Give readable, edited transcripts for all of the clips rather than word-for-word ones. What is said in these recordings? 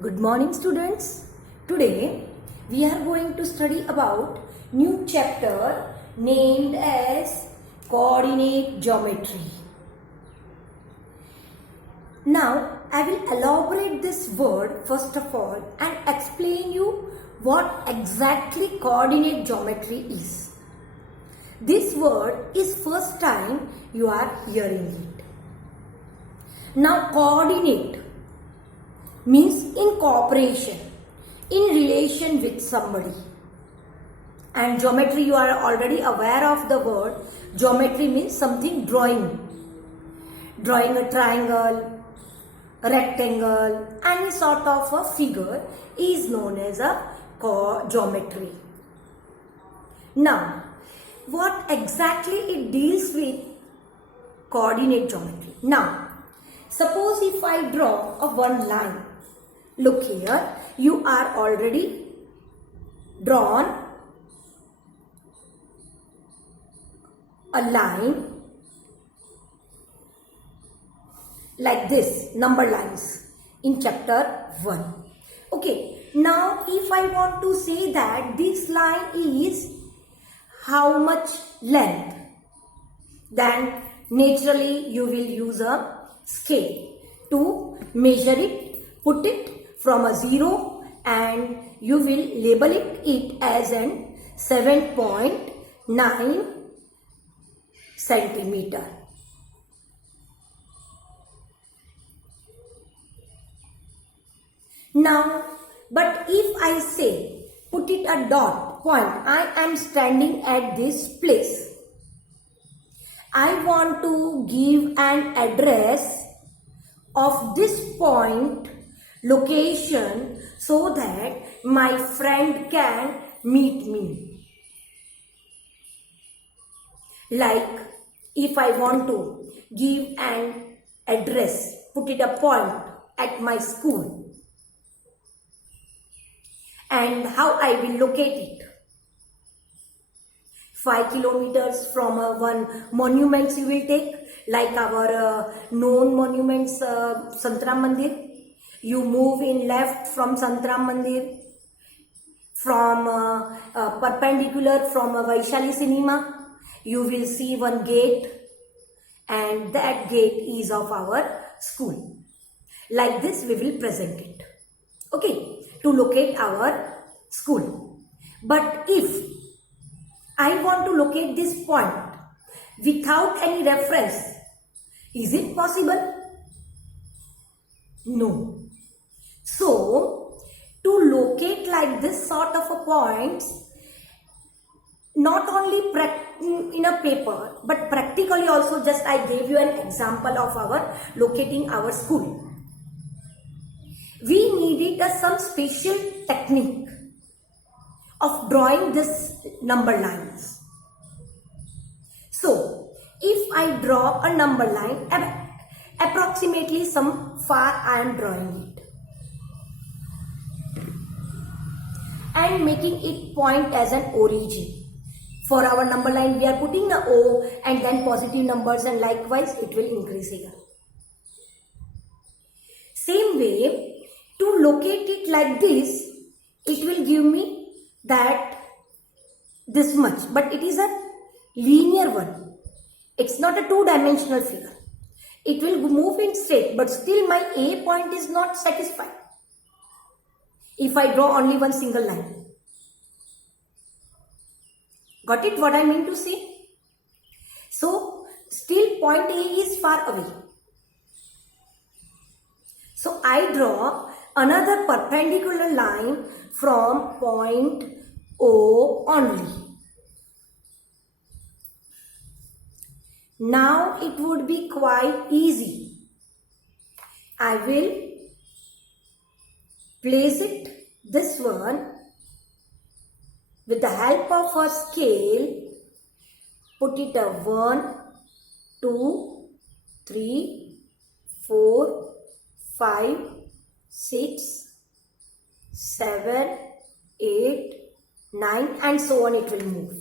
Good morning, students. Today we are going to study about new chapter named as coordinate geometry. Now I will elaborate this word first of all and explain you what exactly coordinate geometry is. This word is first time you are hearing it. Now coordinate means in cooperation, in relation with somebody. And geometry, you are already aware of the word. Geometry means something drawing. Drawing a triangle, a rectangle, any sort of a figure is known as a geometry. Now, what exactly it deals with coordinate geometry? Now, suppose if I draw a one line. Look here, you are already drawn a line like this, number lines in chapter 1. Okay, now if I want to say that this line is how much length, then naturally you will use a scale to measure it, put it from a 0 and you will label it as an 7.9 centimeter. Now, but if I say put it a dot point, I am standing at this place. I want to give an address of this point location so that my friend can meet me. Like if I want to give an address, put it a point at my school, and how I will locate it. 5 kilometers from one monuments you will take, like our known monuments, Santaram Mandir. You move in left from Santaram Mandir, from perpendicular from Vaishali Cinema, you will see one gate, and that gate is of our school. Like this we will present it, okay, to locate our school. But if I want to locate this point without any reference, is it possible? No. So, to locate like this sort of a points, not only in a paper, but practically also, just I gave you an example of our locating our school. We needed some special technique of drawing this number lines. So, if I draw a number line, approximately some far I am drawing it and making it point as an origin. For our number line we are putting a O and then positive numbers, and likewise it will increase here. Same way, to locate it like this, it will give me that this much, but it is a linear one. It's not a two-dimensional figure. It will move in straight, but still my A point is not satisfied if I draw only one single line. Got it what I mean to say? So, still point A is far away. So, I draw another perpendicular line from point O only. Now it would be quite easy. I will place it, this one, with the help of a scale, put it a 1, 2, 3, 4, 5, 6, 7, 8, 9 and so on it will move.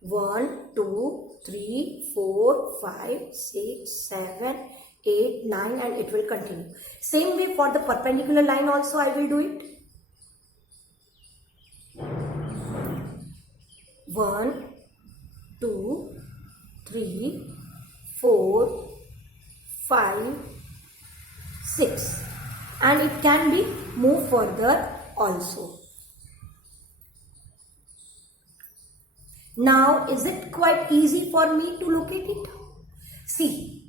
1, 2, 3, 4, 5, 6, 7, 8, 9 and it will continue. Same way for the perpendicular line also I will do it. 1, 2, 3, 4, 5, 6 and it can be moved further also. Now is it quite easy for me to locate it? See,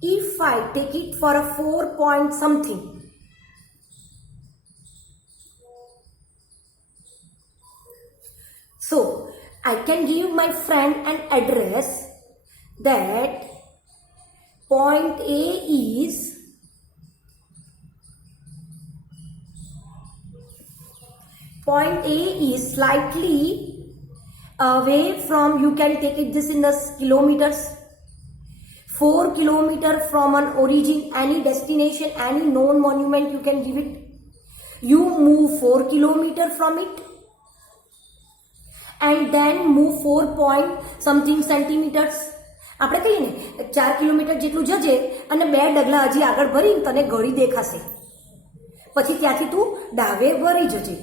if I take it for a 4 point something, so I can give my friend an address that point A is slightly away from, you can take it this in the kilometers, 4 kilometer from an origin, any destination, any known monument you can give it. You move 4 kilometer from it and then move 4 point something centimeters. આપણે કહીએ ને 4 kilometre જેટલું જજે અને 2 ડગલા હજી આગળ ભરી તને ગળી દેખાશે, પછી ત્યાંથી તું ડાવે વળી જજે.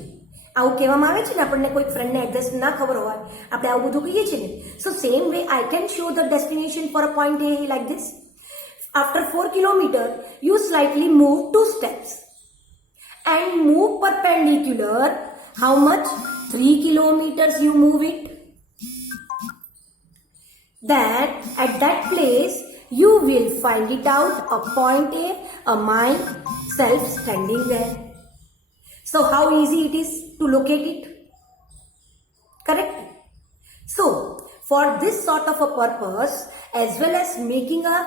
આવું કહેવામાં આવે છે ને આપણને, કોઈ ફ્રેન્ડને એડ્રેસ ના ખબર હોય આપણે આવું બધું કહીએ છીએ ને. So same way I can show the destination for a point A like this. After 4 kilometer you slightly move 2 steps and move perpendicular. How much? 3 kilometers you move it. That at that place you will find it out, a point A, myself standing there. So how easy it is to locate it? Correct? So for this sort of a purpose, as well as making a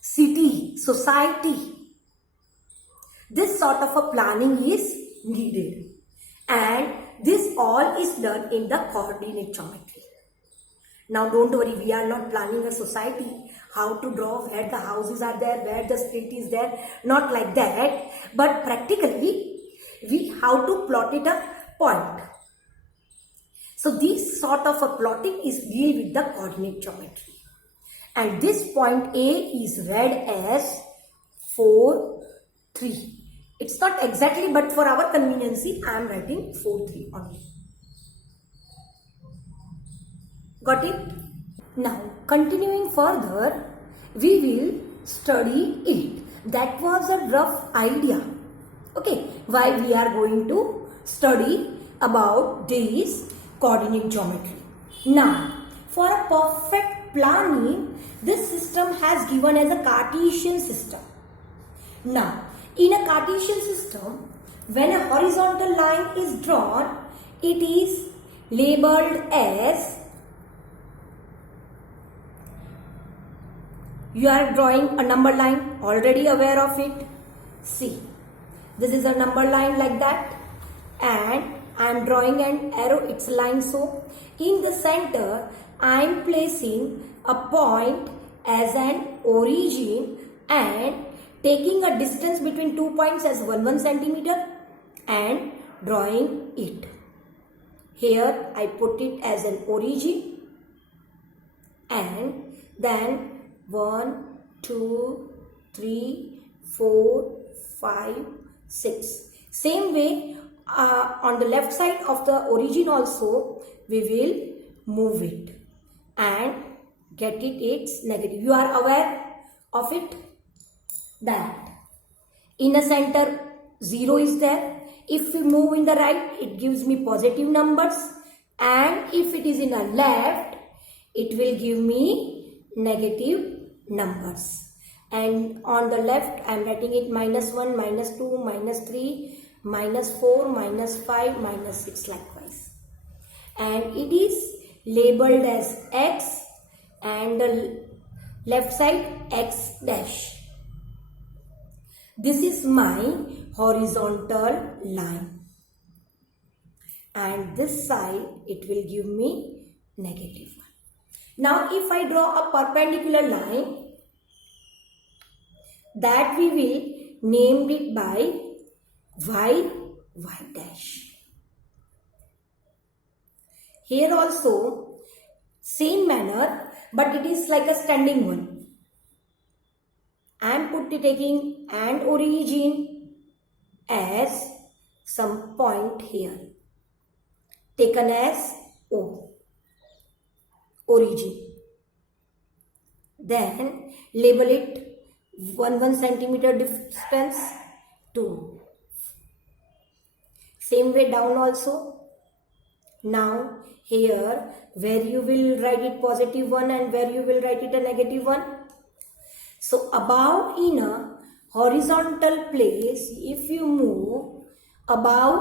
city, society, this sort of a planning is needed. And this all is done in the coordinate geometry. Now don't worry, we are not planning a society, how to draw, where the houses are there, where the street is there, not like that. But practically, how to plot it a point. So this sort of a plotting is deal with the coordinate geometry. And this point A is read as 4, 3. It's not exactly, but for our conveniency, I am writing 4, 3 only. Got it? Now, continuing further, we will study it. That was a rough idea. Okay, why we are going to study about this coordinate geometry. Now, for a perfect planning, this system has given as a Cartesian system. Now, in a Cartesian system, when a horizontal line is drawn, it is labeled as, you are drawing a number line, already aware of it. See, this is a number line like that, and I am drawing an arrow, it's a line. So in the center I am placing a point as an origin and taking a distance between 2 points as 1 centimeter and drawing it. Here I put it as an origin and then 1, 2, 3, 4, 5, 6. Same way on the left side of the origin also we will move it and get it its negative. You are aware of it that in the center 0 is there. If we move in the right, it gives me positive numbers, and if it is in the left, it will give me negative numbers. And on the left I am writing it -1, -2, -3, -4, -5, -6 likewise. And it is labeled as x and the left side x dash. This is my horizontal line. And this side it will give me -1. Now if I draw a perpendicular line, that we will name it by y dash. Here also same manner, but it is like a standing one. I am taking an origin as some point here, taken as O, origin. Then label it 1 centimeter distance 2. Same way down also. Now here where you will write it positive 1 and where you will write it a negative 1. So above in a horizontal place, if you move above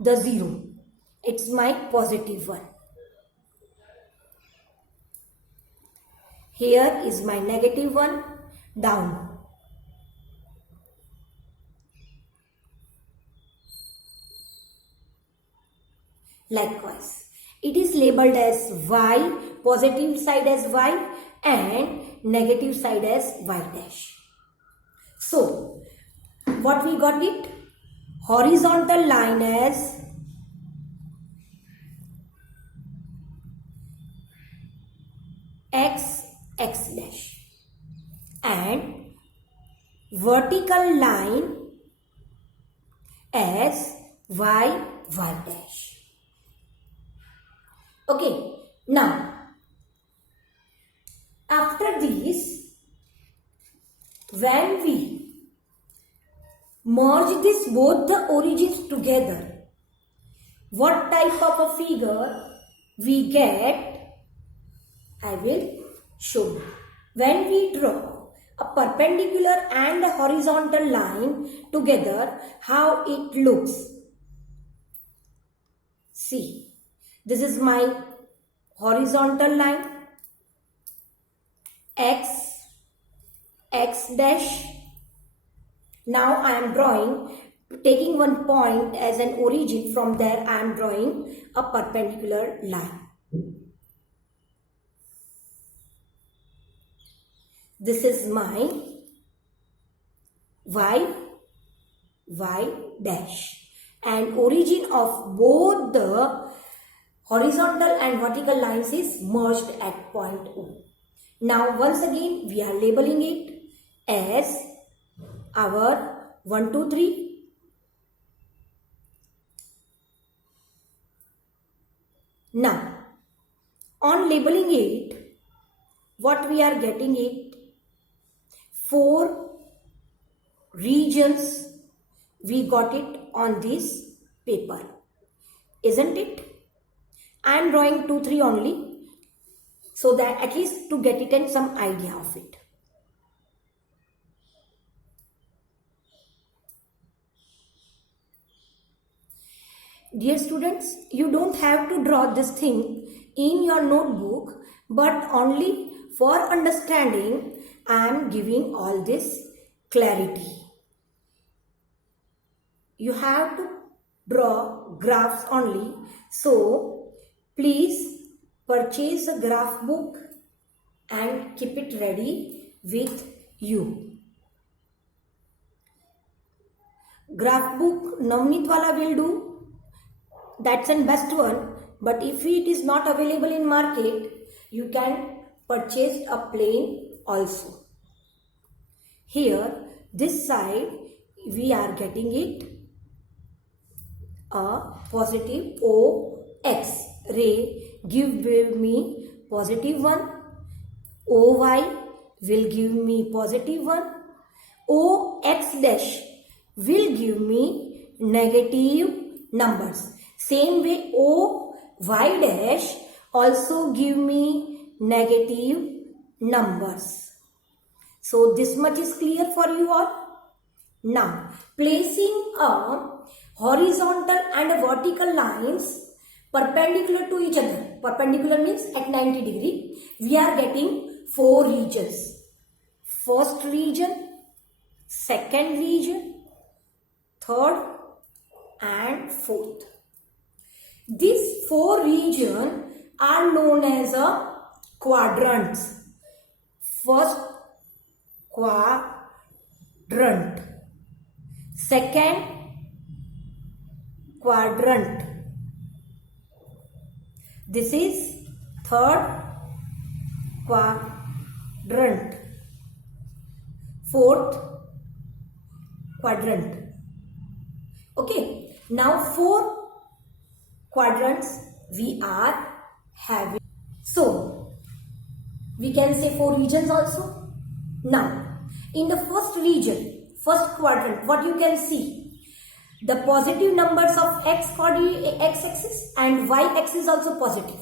the 0, it's my positive 1. Here is my negative 1 down. Likewise, it is labeled as y, positive side as y and negative side as y dash. So, what we got it? Horizontal line as x dash and vertical line as y dash. Okay, now after this, when we merge this both the origins together, what type of a figure we get, I will show you. When we draw a perpendicular and a horizontal line together, how it looks. See, this is my horizontal line, x dash. Now I am drawing, taking one point as an origin. From there I am drawing a perpendicular line. This is my y dash, and origin of both the horizontal and vertical lines is merged at point O. Now once again we are labeling it as our 1, 2, 3. Now on labeling it, what we are getting it, 4 regions we got it on this paper, isn't it? I am drawing 2, 3 only, so that at least to get it and some idea of it. Dear students, you don't have to draw this thing in your notebook, but only for understanding I am giving all this clarity. You have to draw graphs only, so please purchase a graph book and keep it ready with you. Graph book Navneet wala will do, that's the best one, but if it is not available in market, you can purchase a plain also. Here this side we are getting it a positive OX ray give me positive 1, OY will give me positive 1, OX dash will give me negative numbers. Same way OY dash also give me negative numbers. So this much is clear for you all. Now placing a horizontal and a vertical lines perpendicular to each other. Perpendicular means at 90 degree. We are getting 4 regions. First region, second region, third and fourth. These 4 regions are known as a quadrants. First quadrant, second quadrant, this is third quadrant, fourth quadrant. Okay, now 4 quadrants we are having. So, we can say 4 regions also. Now, in the first region, first quadrant, what you can see? The positive numbers of x-axis and y-axis also positive.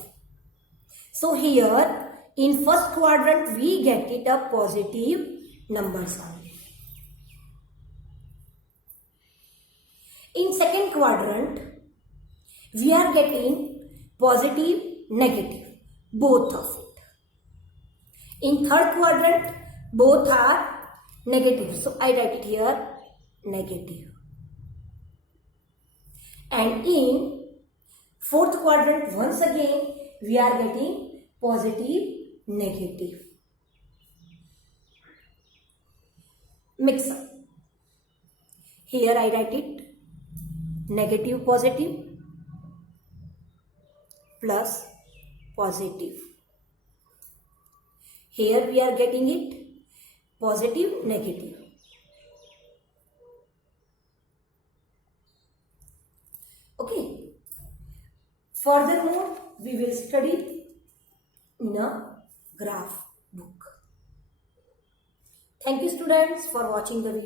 So, here in first quadrant, we get it a positive numbers only. In second quadrant, we are getting positive, negative, both of it. In third quadrant, both are negative. So, I write it here, negative. And in fourth quadrant, once again, we are getting positive, negative. Mix up. Here I write it negative, positive plus positive. Here we are getting it positive, negative. Okay. Furthermore, we will study in a graph book. Thank you students for watching the video.